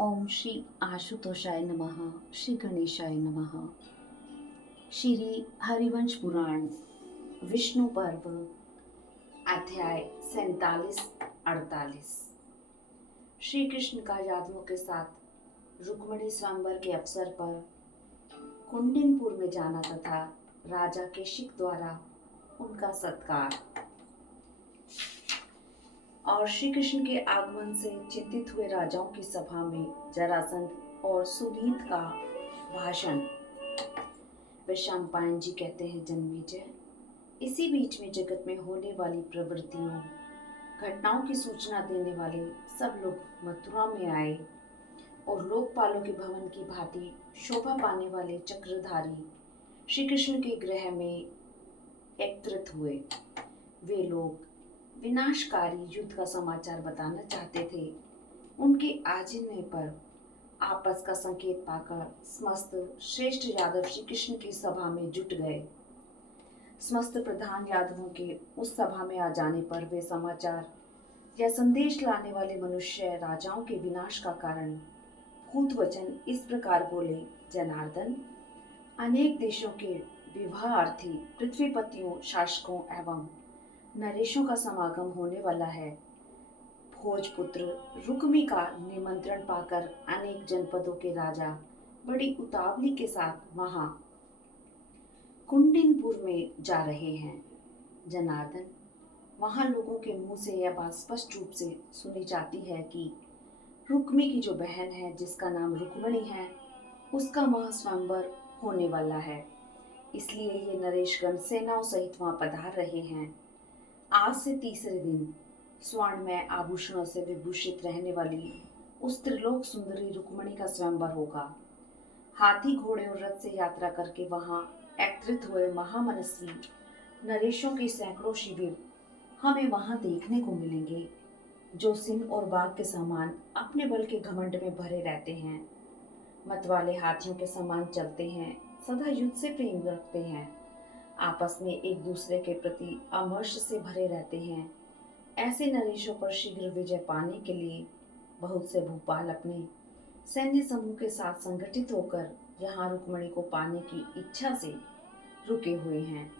ओम श्री आशुतोषाय नमः। श्री गणेशाय नमः। श्री हरिवंश पुराण विष्णु पर्व अध्याय 47-48। श्री कृष्ण का यादवों के साथ रुक्मिणी स्वयंवर के अवसर पर कुंडिनपुर में जाना तथा राजा केशिक द्वारा उनका सत्कार और श्री कृष्ण के आगमन से चिंतित हुए राजाओं की सभा में जरासंध और सुनीत का भाषण। वैशंपायन जी कहते हैं, जन्मेजय, इसी बीच में जगत में होने वाली प्रवृत्तियों घटनाओं की सूचना देने वाले सब लोग मथुरा में आए और लोकपालों के भवन की भांति शोभा पाने वाले चक्रधारी श्री कृष्ण के गृह में एकत्रित हुए। वे लोग विनाशकारी युद्ध का समाचार बताना चाहते थे। उनके आजीने पर आपस का संकेत पाकर समस्त श्रेष्ठ यादव श्री कृष्ण की सभा में जुट गए। समस्त प्रधान यादवों के उस सभा में आ जाने पर वे समाचार या संदेश लाने वाले मनुष्य राजाओं के विनाश का कारण भूत वचन इस प्रकार बोले, जनार्दन, अनेक देशों के विवाहार्थी पृथ्वीपतियों, शासकों एवं नरेशों का समागम होने वाला है। भोजपुत्र रुक्मी का निमंत्रण पाकर अनेक जनपदों के राजा बड़ी उतावली के साथ वहां कुंडिनपुर में जा रहे हैं। जनार्दन, वहां लोगों के मुंह से यह बात स्पष्ट रूप से सुनी जाती है कि रुक्मी की जो बहन है, जिसका नाम रुक्मिणी है, उसका महास्वयंवर होने वाला है। इसलिए ये नरेशगण सेनाओं सहित वहां पधार रहे हैं। आज से तीसरे दिन स्वर्णमय आभूषणों से विभूषित रहने वाली उस त्रिलोक सुंदरी रुक्मिणी का स्वयंवर होगा। हाथी, घोड़े और रथ से यात्रा करके वहां एकत्रित हुए महामनस्वी नरेशों के सैकड़ों शिविर हमें वहां देखने को मिलेंगे, जो सिंह और बाघ के समान अपने बल के घमंड में भरे रहते हैं। मतवाले हाथियों के समान चलते हैं, सदा युद्ध से प्रेम रखते हैं, आपस में एक दूसरे के प्रति अमर्ष से भरे रहते हैं। ऐसे नरेशों पर शीघ्र विजय पाने के लिए बहुत से भूपाल अपने सैन्य समूह के साथ संगठित होकर यहाँ रुक्मिणी को पाने की इच्छा से रुके हुए हैं।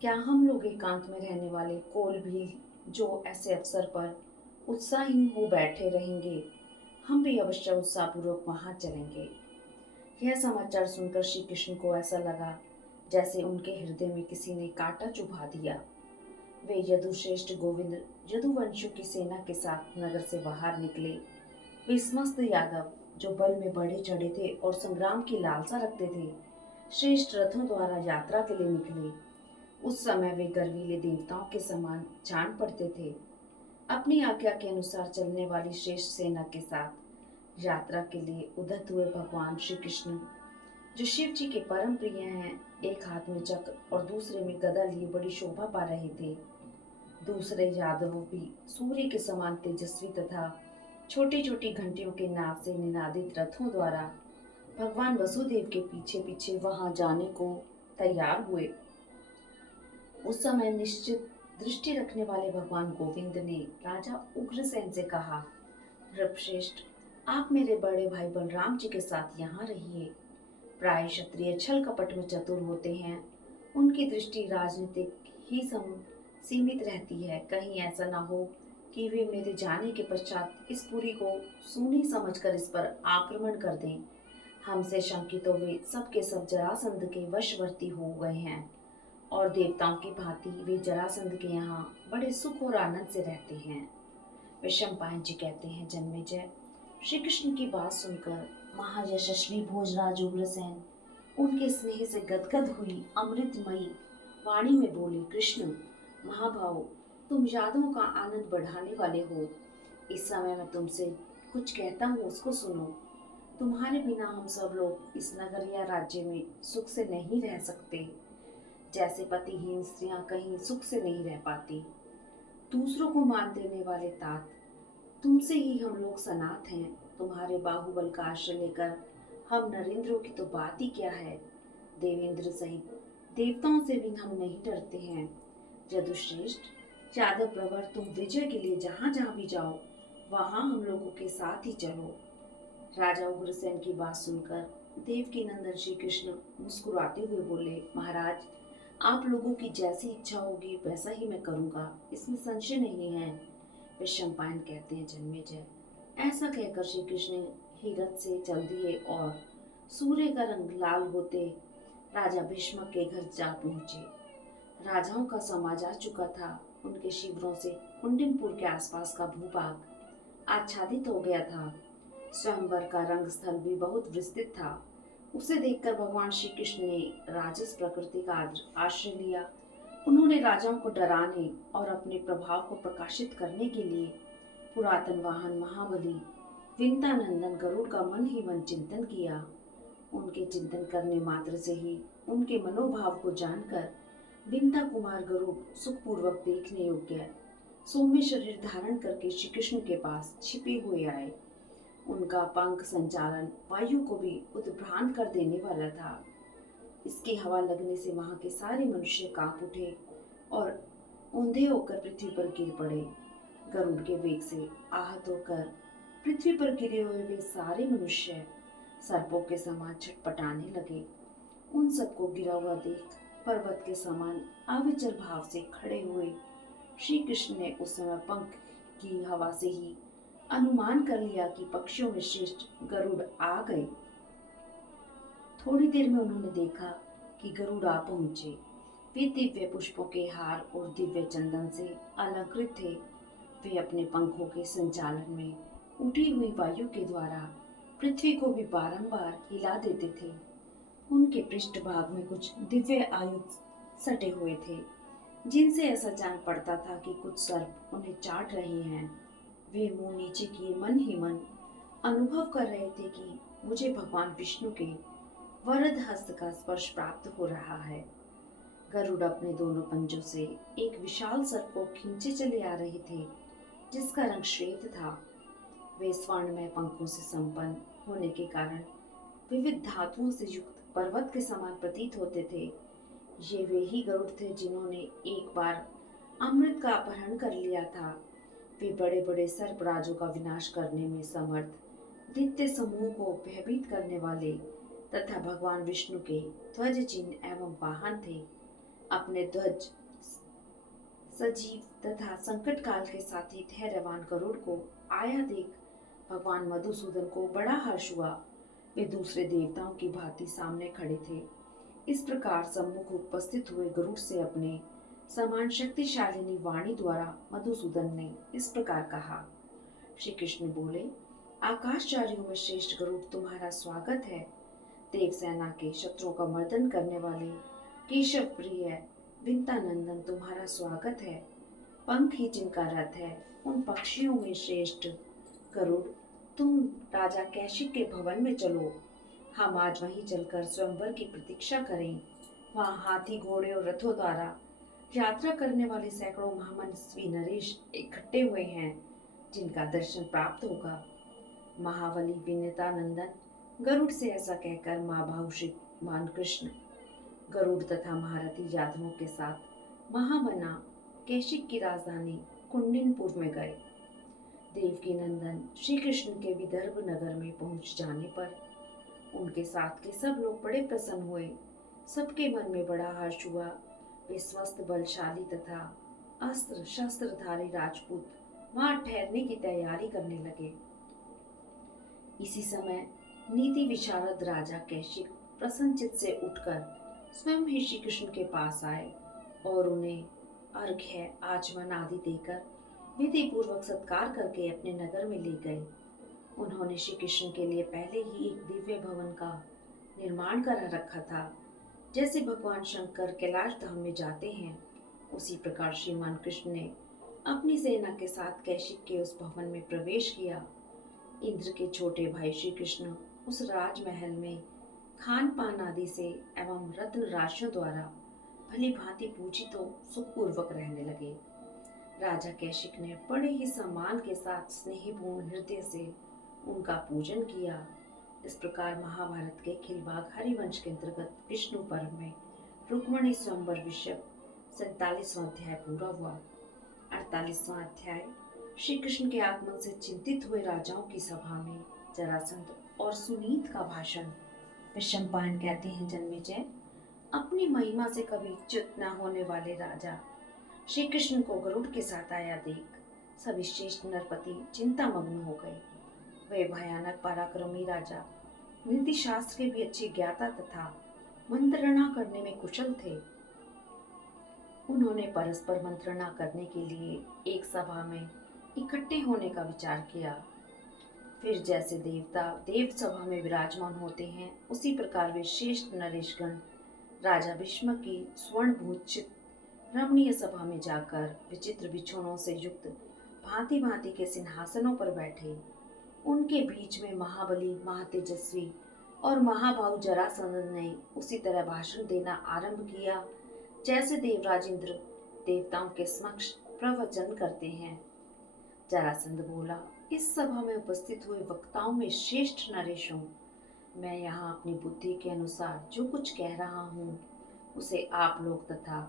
क्या हम लोग एकांत में रहने वाले कोल भी, जो ऐसे अवसर पर उत्साहीन हो बैठे रहेंगे, हम भी अवश्य उत्साहपूर्वक वहां चलेंगे। यह समाचार सुनकर श्री कृष्ण को ऐसा लगा जैसे उनके हृदय में किसी ने कांटा चुभा दिया। वे यदुश्रेष्ठ गोविंद यदुवंशियों की सेना के साथ नगर से बाहर निकले। वे समस्त यादव जो बल में बढ़े चढ़े थे और संग्राम की लालसा रखते थे, श्रेष्ठ रथों द्वारा यात्रा के लिए निकले। उस समय वे गर्वीले देवताओं के समान जान पड़ते थे। अपनी आज्ञा के अनुसार चलने वाली श्रेष्ठ सेना के साथ यात्रा के लिए उद्यत हुए भगवान श्री कृष्ण, जो शिव जी के परम प्रिय हैं, एक हाथ में चक्र और दूसरे में गदा लिए बड़ी शोभा पा रहे थे। दूसरे यादवों भी सूर्य के समान तेजस्वी तथा छोटी छोटी घंटियों के नाद से निनादित रथों द्वारा भगवान वसुदेव के पीछे पीछे वहां जाने को तैयार हुए। उस समय निश्चित दृष्टि रखने वाले भगवान गोविंद ने राजा उग्रसेन से कहा, नृपश्रेष्ठ, आप मेरे बड़े भाई बलराम जी के साथ यहाँ रहिए। प्राय क्षत्रिय छल कपट में चतुर होते हैं, उनकी दृष्टि राजनीतिक ही सीमित रहती है। कहीं ऐसा न हो कि वे मेरे जाने के पश्चात इस पुरी को सूनी समझकर इस पर आक्रमण कर दें। हमसे शंकित तो वे सब के सब जरासंध के वशवर्ती हो गए हैं और देवताओं की भांति वे जरासंध के यहाँ बड़े सुख और आनंद से रहते हैं। वैशंपायन जी कहते हैं, जन्मेजय, श्री कृष्ण की बात सुनकर महायशस्वी भोजराज उग्रसेन उनके स्नेह से गदगद हुई अमृतमयी वाणी में बोले, कृष्ण महाभाव, तुम यादवों का आनंद बढ़ाने वाले हो। इस समय मैं तुमसे कुछ कहता हूँ, उसको सुनो। तुम्हारे बिना हम सब लोग इस नगर या राज्य में सुख से नहीं रह सकते, जैसे पतिहीन स्त्रियां कहीं सुख से नहीं रह पाती। दूसरों को मान देने वाले तात, तुमसे ही हम लोग सनात हैं। तुम्हारे बाहुबल का आश्रय लेकर हम नरेंद्रों की तो बात ही क्या है, देवेंद्र सहित देवताओं से भी हम नहीं डरते हैं। यदुश्रेष्ठ यादव प्रवर, तुम विजय के लिए जहां जहां भी जाओ, वहां हम लोगों के साथ ही चलो। राजा उग्रसेन की बात सुनकर देवकीनंदन श्री कृष्ण मुस्कुराते हुए बोले, महाराज, आप लोगों की जैसी इच्छा होगी वैसा ही मैं करूंगा, इसमें संशय नहीं है। वे शंपायन कहते हैं, जन्मेजय। ऐसा कहकर श्री कृष्ण ही रथ से चल दिए और सूर्य का रंग लाल होते राजा भीष्म के घर जा पहुंचे। राजाओं का समाज आ चुका था। उनके शिविरों से कुंडिनपुर के आसपास का भूभाग आच्छादित हो गया था। स्वयंवर का रंग स्थल भी बहुत विस्तृत था। उसे देखकर भगवान श्री कृष्ण ने राजस प्रकृति का आश्रय लिया। उन्होंने राजाओं को डराने और अपने प्रभाव को प्रकाशित करने के लिए पुरातन वाहन महाबली विंतानंदन गरुड़ का मन ही मन चिंतन किया। उनके चिंतन करने मात्र से ही उनके मनोभाव को जानकर विंता कुमार गरुड़ सुखपूर्वक देखने योग्य सौम्य शरीर धारण करके श्री कृष्ण के पास छिपे हुए आए। उनका पंख संचालन वायु को भी उद्भ्रांत कर देने वाला था। इसकी हवा लगने से वहां के सारे मनुष्य कांप उठे और औंधे होकर पृथ्वी पर गिर पड़े। गरुड़ के वेग से आहत होकर पृथ्वी पर गिरे हुए वे सारे मनुष्य सर्पों के समान छटपटाने लगे। उन सबको गिरा हुआ देख पर्वत के समान अविचल भाव से खड़े हुए श्री कृष्ण ने उस समय पंख की हवा से ही अनुमान कर लिया कि पक्षियों में श्रेष्ठ गरुड़ आ गए। थोड़ी देर में उन्होंने देखा कि गरुड़ आ पहुंचे। वे दिव्य पुष्पों के हार और दिव्य चंदन से अलंकृत थे। वे अपने पंखों के संचालन में उठी हुई वायु के द्वारा पृथ्वी को भी बारंबार हिला देते थे। उनके पृष्ठभाग में कुछ दिव्य आयुध सटे हुए थे, जिनसे ऐसा जान पड़ता था कि कुछ सर्प उन्हें चाट रहे हैं। वे मुंह नीचे किए मन ही मन अनुभव कर रहे थे कि मुझे भगवान विष्णु के वरद हस्त का स्पर्श प्राप्त हो रहा है। गरुड़ अपने दोनों पंजों से एक विशाल सर्प को खींचे चले आ रहे थे, जिसका रंग श्वेत था। वे स्वर्णमय पंखों से संपन्न होने के कारण विविध धातुओं से युक्त पर्वत के समान प्रतीत होते थे। ये वे ही गरुड़ थे जिन्होंने एक बार अमृत का अपहरण कर लिया था। वे बड़े बड़े सर्पराजों का विनाश करने में समर्थ दैत्य समूह को भयभीत करने वाले तथा भगवान विष्णु के ध्वज चिन्ह एवं वाहन थे। अपने ध्वज सजीव तथा संकट काल के साथी धैर्यवान गरुड़ को आया देख भगवान मधुसूदन को बड़ा हर्ष हुआ। वे दूसरे देवताओं की भांति सामने खड़े थे। इस प्रकार सम्मुख उपस्थित हुए गरुड़ से अपने समान शक्तिशालिनी वाणी द्वारा मधुसूदन ने इस प्रकार कहा। श्री कृष्ण बोले, आकाशचारियों में श्रेष्ठ गरुड़, तुम्हारा स्वागत है। देव सेना के शत्रुओं का मर्दन करने वाले केशव प्रिय विंतानंदन, तुम्हारा स्वागत है। पंख ही जिनका रथ है, उन पक्षियों में श्रेष्ठ गरुड़, तुम राजा कैशिक के भवन में चलो। हम आज वहीं चलकर स्वयंवर की प्रतीक्षा करें। वहां हाथी, घोड़े और रथों द्वारा यात्रा करने वाले सैकड़ों महामनस्वी नरेश इकट्ठे हुए हैं, जिनका दर्शन प्राप्त होगा। महाबली विनीतानंदन गरुड़ से ऐसा कहकर माँ भावुषिमान कृष्ण गरुड़ तथा महारथी यादवों के साथ महामना कैशिक की राजधानी कुंडिनपुर में गए। देवकी नंदन श्री कृष्ण के विदर्भ नगर में पहुंच जाने पर उनके साथ के सब लोग बड़े प्रसन्न हुए। सबके मन में बड़ा हर्ष हुआ। वे स्वस्थ, बलशाली तथा अस्त्र शस्त्रधारी राजपूत वहां ठहरने की तैयारी करने लगे। इसी समय नीति विशारद राजा कैशिक प्रसन्नचित से उठकर स्वयं ही श्री कृष्ण के पास आए और उन्हें अर्घ्य, आचमन आदि देकर विधि पूर्वक सत्कार करके अपने नगर में ले गए। उन्होंने श्री कृष्ण के लिए पहले ही एक दिव्य भवन का निर्माण करा रखा था। जैसे भगवान शंकर कैलाश धाम में जाते हैं, उसी प्रकार श्रीमान कृष्ण ने अपनी सेना के साथ कैशिक के उस भवन में प्रवेश किया। इंद्र के छोटे भाई श्री कृष्ण उस राजमहल में खान पान आदि से एवं रत्न राशियों द्वारा भली भांति पूजित हो सुखपूर्वक रहने लगे। राजा कैशिक ने बड़े ही सम्मान के साथ स्नेहपूर्ण हृदय से उनका पूजन किया। इस प्रकार महाभारत के खिलवाड़ हरिवंश के अंतर्गत विष्णु पर्व में रुक्मणी स्वयंवर विषय 47वां अध्याय पूरा हुआ। 48वां अध्याय श्री कृष्ण के आगमन से चिंतित हुए राजाओं की सभा में जरासंध और सुनीत का भाषण। विशंपायन कहते हैं जन्मेजय, अपनी महिमा से कभी च्युत न होने वाले राजा श्री कृष्ण को गरुड़ के साथ आया देख सभी श्रेष्ठ नरपति चिंतामग्न हो गए। वे भयानक पराक्रमी राजा नीति शास्त्र के भी अच्छे ज्ञाता तथा मंत्रणा करने में कुशल थे। उन्होंने परस्पर मंत्रणा करने के लिए एक सभा में इकट्ठे होने का विचार किया। फिर जैसे देवता देव सभा में विराजमान होते हैं, उसी प्रकार वे श्रेष्ठ नरेशगण राजा भीष्म की स्वर्ण भूषित रमणीय सभा में जाकर विचित्र बिछौनों से युक्त भांति भांति के सिंहासनों पर बैठे। उनके बीच में महाबली, महातेजस्वी और महाबाहु जरासंध ने उसी तरह भाषण देना आरंभ किया जैसे देवराज इंद्र देवताओं के समक्ष प्रवचन करते हैं। जरासंध बोला, इस सभा में उपस्थित हुए वक्ताओं में श्रेष्ठ नरेश हूँ। मैं यहाँ अपनी बुद्धि के अनुसार जो कुछ कह रहा हूँ उसे आप लोग तथा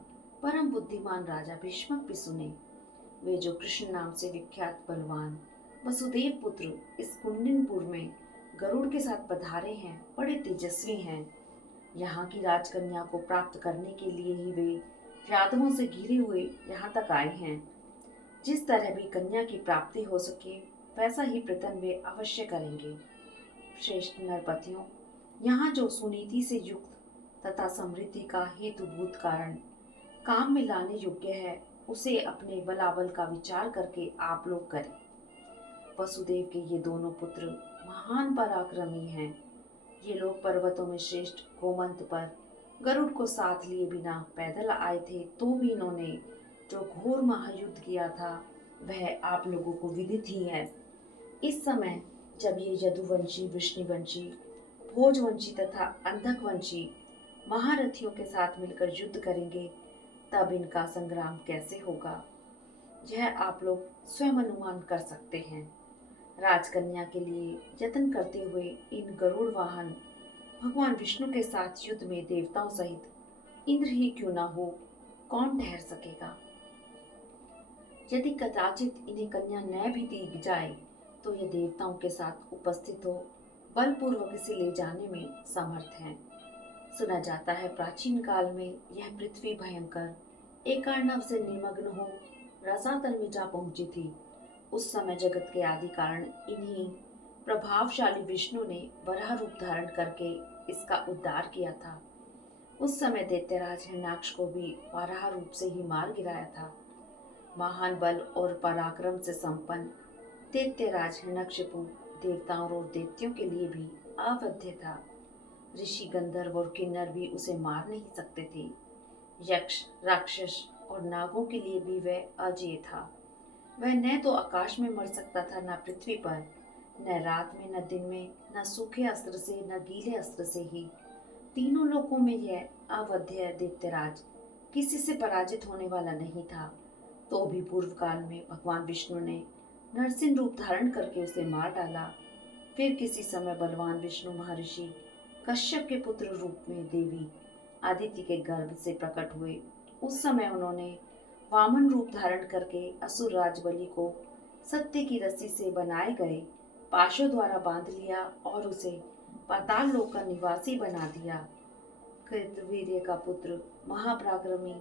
परम बुद्धिमान राजा भीष्मक भी सुने। वे जो कृष्ण नाम से विख्यात बलवान वसुदेव पुत्र इस कुंडिनपुर में गरुड़ के साथ पधारे हैं, बड़े तेजस्वी हैं। यहाँ की राजकन्या को प्राप्त करने के लिए ही वे यादवों से घिरे हुए यहाँ तक आए हैं। जिस तरह भी कन्या की प्राप्ति हो सके वैसा ही प्रयत्न वे अवश्य करेंगे। श्रेष्ठ नरपतियों, यहाँ जो सुनीति से युक्त तथा समृद्धि का हेतुभूत कारण काम में लाने योग्य है, उसे अपने बलाबल का विचार करके आप लोग करें। वसुदेव के ये दोनों पुत्र महान पराक्रमी हैं। ये लोग पर्वतों में श्रेष्ठ गोमंत पर गरुड़ को साथ लिए बिना पैदल आए थे, तो भी इन्होंने जो घोर महायुद्ध किया था वह आप लोगों को विदित ही है। इस समय जब ये यदुवंशी, वृष्णिवंशी, भोजवंशी तथा अंधकवंशी महारथियों के साथ मिलकर युद्ध करेंगे, तब इनका संग्राम कैसे होगा, यह आप लोग स्वयं अनुमान कर सकते हैं। राजकन्या के लिए यत्न करते हुए इन गरुड़ वाहन भगवान विष्णु के साथ युद्ध में देवताओं सहित इंद्र ही क्यों ना हो, कौन ठहर सकेगा। यदि कदाचित इन्हें कन्या न भी दी जाए तो ये देवताओं के साथ उपस्थित हो बलपूर्वक इसे ले जाने में समर्थ हैं। सुना जाता है प्राचीन काल में यह पृथ्वी भयंकर एक अर्णव से निमग्न हो रसातल में जा पहुंची थी। उस समय जगत के आदि कारण इन्हीं प्रभावशाली विष्णु ने वराह रूप धारण करके इसका उद्धार किया था। उस समय दैत्यराज हिरण्याक्ष को भी वराह रूप से ही मार गिराया था। महान बल और पराक्रम से संपन्न दैत्यराज हिरण्यकशिपु देवताओं और दैत्यों के लिए भी अवध्य था। ऋषि, गंधर्व और किन्नर भी उसे मार नहीं सकते थे। यक्ष, राक्षस और नागों के लिए भी वह अजेय था। वह न तो आकाश में मर सकता था, न पृथ्वी पर, न रात में, न दिन में, न सूखे अस्त्र से, न गीले अस्त्र से ही। तीनों लोकों में यह अवध्य दैत्यराज किसी से पराजित होने वाला नहीं था। तो भी पूर्व काल में भगवान विष्णु ने नरसिंह रूप धारण करके उसे मार डाला। फिर किसी समय बलवान विष्णु महर्षि कश्यप के पुत्र रूप में देवी आदित्य के गर्भ से प्रकट हुए। उस समय उन्होंने वामन रूप धारण करके असुर राज बलि को सत्य की रस्सी से बनाए गए पाशों द्वारा बांध लिया और उसे पाताल लोक का निवासी बना दिया। कृतवीर्य का पुत्र महापराक्रमी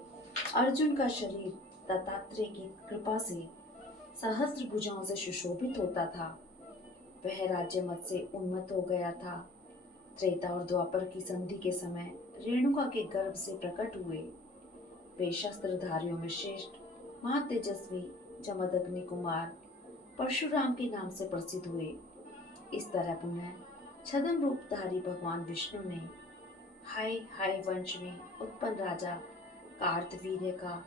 अर्जुन का शरीर दत्तात्रेय की कृपा से सहस्त्र भुजाओं से सुशोभित होता था। वह राज्य मत से उन्मत्त हो गया था। त्रेता और द्वापर की संधि के समय रेणुका के गर्भ से प्रकट हुए। वे शस्त्रधारियों में श्रेष्ठ महातेजस्वी जमदग्नि कुमार परशुराम के नाम से प्रसिद्ध हुए। इस तरह पुनः छद्म रूपधारी भगवान विष्णु ने हाय हाय वंश में उत्पन्न राजा कार्तवीर्य का,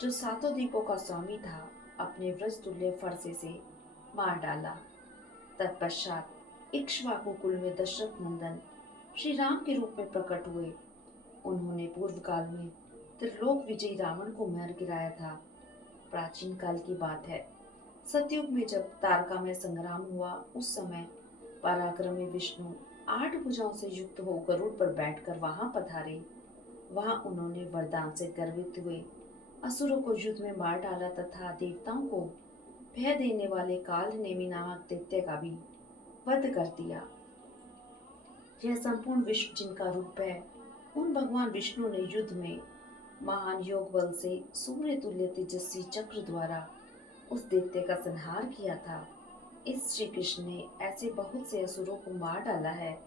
जो सातों द्वीपों का स्वामी था, अपने व्रज तुल्य फरसे से मार डाला। तत्पश्चात इक्ष्वाकु कुल में दशरथ नंदन श्री राम के रूप में प्रकट हुए। उन्होंने पूर्व काल में त्रिलोक विजयी रावण को मार गिराया था। प्राचीन काल की बात है, सतयुग में जब तारका में संग्राम हुआ, उस समय पराक्रमी विष्णु 8 भुजाओं से युक्त हो गरुड़ पर बैठकर वहां पधारे। वहां उन्होंने वरदान से गर्वित हुए असुरों को युद्ध में मार डाला तथा देवताओं को भय देने वाले काल नेमि नामक दैत्य का भी वध कर दिया। यह संपूर्ण विश्व जिनका रूप है, उन भगवान विष्णु ने युद्ध में महान योग बल से सूर्य तुल्य तेजस्वी चक्र द्वारा उस दैत्य का संहार किया था। इस श्री कृष्ण ने ऐसे बहुत से असुरों को मार डाला है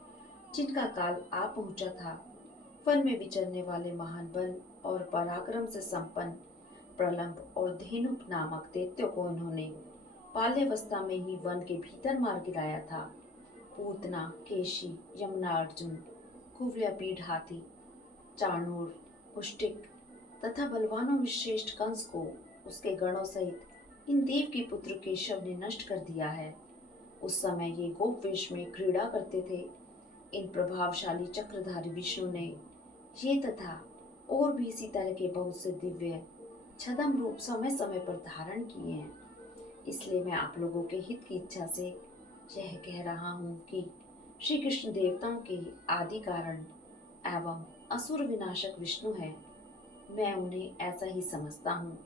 जिनका काल आ पहुंचा था। वन में विचरने वाले महान बल और पराक्रम से संपन्न प्रलंब और धेनुक नामक दैत्यों को उन्होंने बाल्यावस्था में ही वन के भीतर मार गिराया था। पूतना, केशी, यमुना अर्जुन, कुवलयापीड हाथी, चाणूर, पुष्टिक तथा बलवानों में श्रेष्ठ कंस को उसके गणों सहित इन देव के पुत्र केशव ने नष्ट कर दिया है। उस समय ये गोप वेश में क्रीड़ा करते थे। इन प्रभावशाली चक्रधारी विष्णु ने ये तथा और भी इसी तरह के बहुत से दिव्य छदम रूप समय समय पर धारण किए हैं। इसलिए मैं आप लोगों के हित की इच्छा से यह कह रहा हूँ कि श्री कृष्ण देवताओं के आदि कारण एवं असुर विनाशक विष्णु है। मैं उन्हें ऐसा ही समझता हूँ।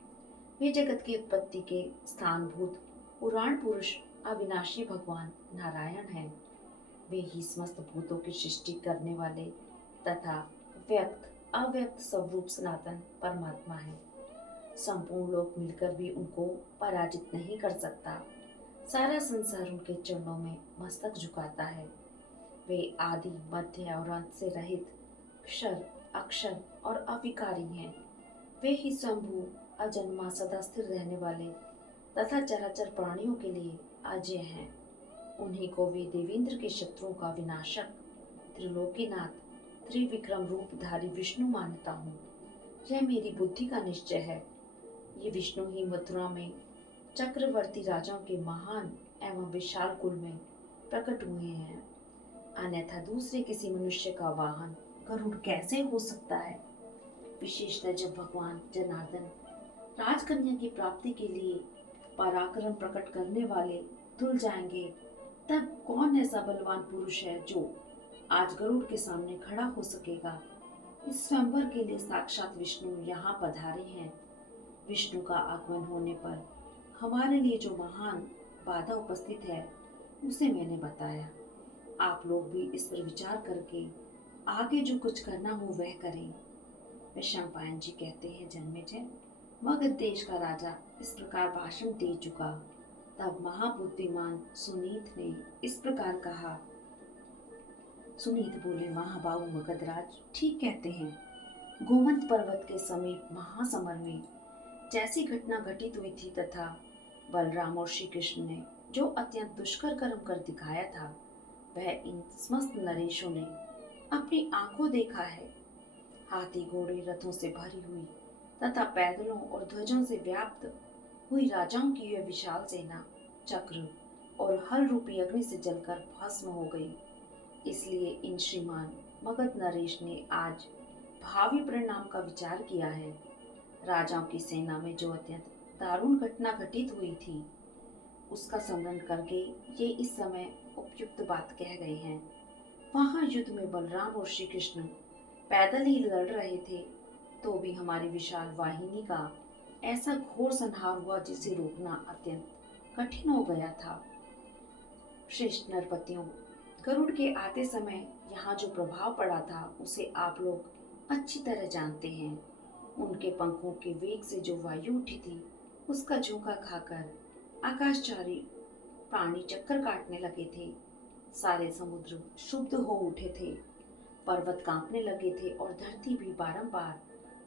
वे जगत की उत्पत्ति के स्थानभूत पुराण पुरुष अविनाशी भगवान नारायण हैं। वे ही समस्त भूतों की सृष्टि करने वाले तथा व्यक्त अव्यक्त स्वरूप सनातन परमात्मा है। संपूर्ण लोक मिलकर भी उनको पराजित नहीं कर सकता। सारा संसार उनके चरणों में मस्तक झुकाता है। वे आदि मध्य और अंत से रहित क्षर अक्षर और अविकारी हैं। वे ही शंभु अजन्मा सदा स्थिर रहने वाले तथा चराचर प्राणियों के लिए अजय हैं। उन्हीं को वे देवेंद्र के शत्रुओं का विनाशक त्रिलोकीनाथ त्रिविक्रम रूपधारी विष्णु मानता हूँ। यह मेरी बुद्धि का निश्चय है। ये विष्णु ही मथुरा में चक्रवर्ती राजाओं के महान एवं विशाल कुल में प्रकट हुए हैं। अन्यथा दूसरे किसी मनुष्य का वाहन गरुड़ कैसे हो सकता है? विशेषतः जब भगवान जनार्दन राजकन्या की प्राप्ति के लिए पराक्रम प्रकट करने वाले धुल जाएंगे, तब कौन ऐसा बलवान पुरुष है जो आज गरुड़ के सामने खड़ा हो सकेगा? इस स्वयंवर के लिए साक्षात विष्णु यहाँ पधारे हैं। विष्णु का आगमन होने पर हमारे लिए जो महान बाधा उपस्थित है उसे मैंने बताया। आप लोग भी इस पर विचार करके आगे जो कुछ करना हो वह करें। वैशंपायन जी कहते हैं, जन्मेजय, मगध देश का राजा इस प्रकार भाषण दे चुका। तब महाबुद्धिमान सुनीत ने इस प्रकार कहा। सुनीत बोले, महाबाहु मगधराज ठीक कहते हैं। गोमंत पर्वत के समीप महासमर में जैसी घटना घटित हुई थी तथा बलराम और श्री कृष्ण ने जो अत्यंत दुष्कर कर्म कर दिखाया था, वह इन समस्त नरेशों ने अपनी आंखों देखा है। हाथी घोड़े रथों से भरी हुई तथा पैदलों और ध्वजों से व्याप्त हुई राजाओं की यह विशाल सेना चक्र और हल रूपी अग्नि से जलकर भस्म हो गई। इसलिए इन श्रीमान मगध नरेश ने आज भावी परिणाम का विचार किया है। राजाओं की सेना में जो अत्यंत दारुण घटना घटित हुई थी, उसका स्मरण करके ये इस समय उपयुक्त बात कह गए हैं। वहां युद्ध में बलराम और श्री कृष्ण पैदल ही लड़ रहे थे, तो भी हमारी विशाल वाहिनी का ऐसा घोर संहार हुआ जिसे रोकना अत्यंत कठिन हो गया था। श्रेष्ठ नरपतियों, गरुड़ के आते समय यहाँ जो प्रभाव पड़ा था उसे आप लोग अच्छी तरह जानते हैं। उनके पंखों के वेग से जो वायु उठी थी, उसका झोंका खाकर आकाशचारी प्राणी चक्कर काटने लगे थे। सारे समुद्र शुद्ध हो उठे थे, पर्वत कांपने लगे थे और धरती भी बारंबार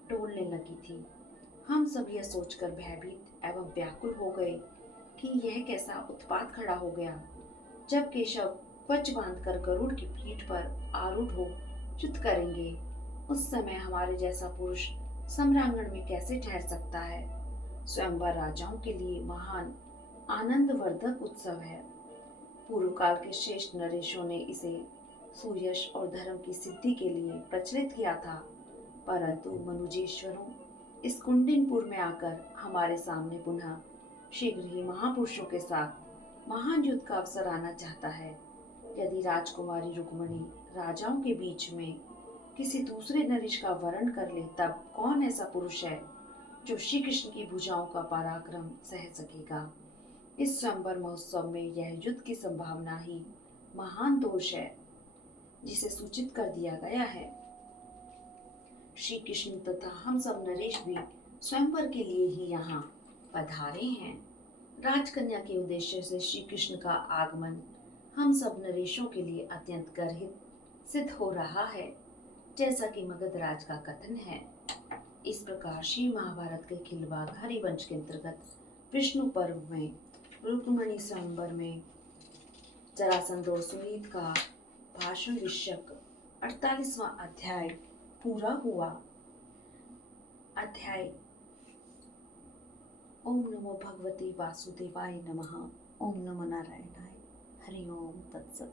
डोलने लगी थी। हम सब यह सोचकर भयभीत एवं व्याकुल हो गए कि यह कैसा उत्पात खड़ा हो गया। जब केशव कवच बांधकर गरुड़ की पीठ पर आरूढ़ हो युद्ध करेंगे, उस समय हमारे जैसा पुरुष सम्रांगण में कैसे ठहर सकता है? स्वयंवर राजाओं के लिए महान आनंदवर्धक उत्सव है। पूर्व काल के श्रेष्ठ नरेशों ने इसे सुयश और धर्म की सिद्धि के लिए प्रचलित किया था, परंतु मनुजेश्वरों इस कुंडिनपुर में आकर हमारे सामने पुनः शीघ्र ही महापुरुषों के साथ महान युद्ध का अवसर आना चाहता है। यदि राजकुमारी रुक्मणी राजाओं के बीच में किसी दूसरे नरेश का वरण कर ले, तब कौन ऐसा पुरुष है जो श्री कृष्ण की भुजाओं का पराक्रम सह सकेगा? इस स्वयंवर महोत्सव में यह युद्ध की संभावना ही महान दोष है जिसे सूचित कर दिया गया है। श्री कृष्ण तथा हम सब नरेश भी स्वयंवर के लिए ही यहाँ पधारे हैं। राजकन्या के उद्देश्य से श्री कृष्ण का आगमन हम सब नरेशों के लिए अत्यंत गर्हित सिद्ध हो रहा है, जैसा कि मगध राज का कथन है। इस प्रकार श्री महाभारत के खिलवाड़ हरिवंश के अंतर्गत विष्णु पर्व में रुक्मिणी स्वयंवर में जरासंध और सुनीत का भाषण विषयक 48वां अध्याय पूरा हुआ। अध्याय ओम नमो भगवते वासुदेवाय नमः। ओम नमो नारायणाय। हरि ओम तत्सत।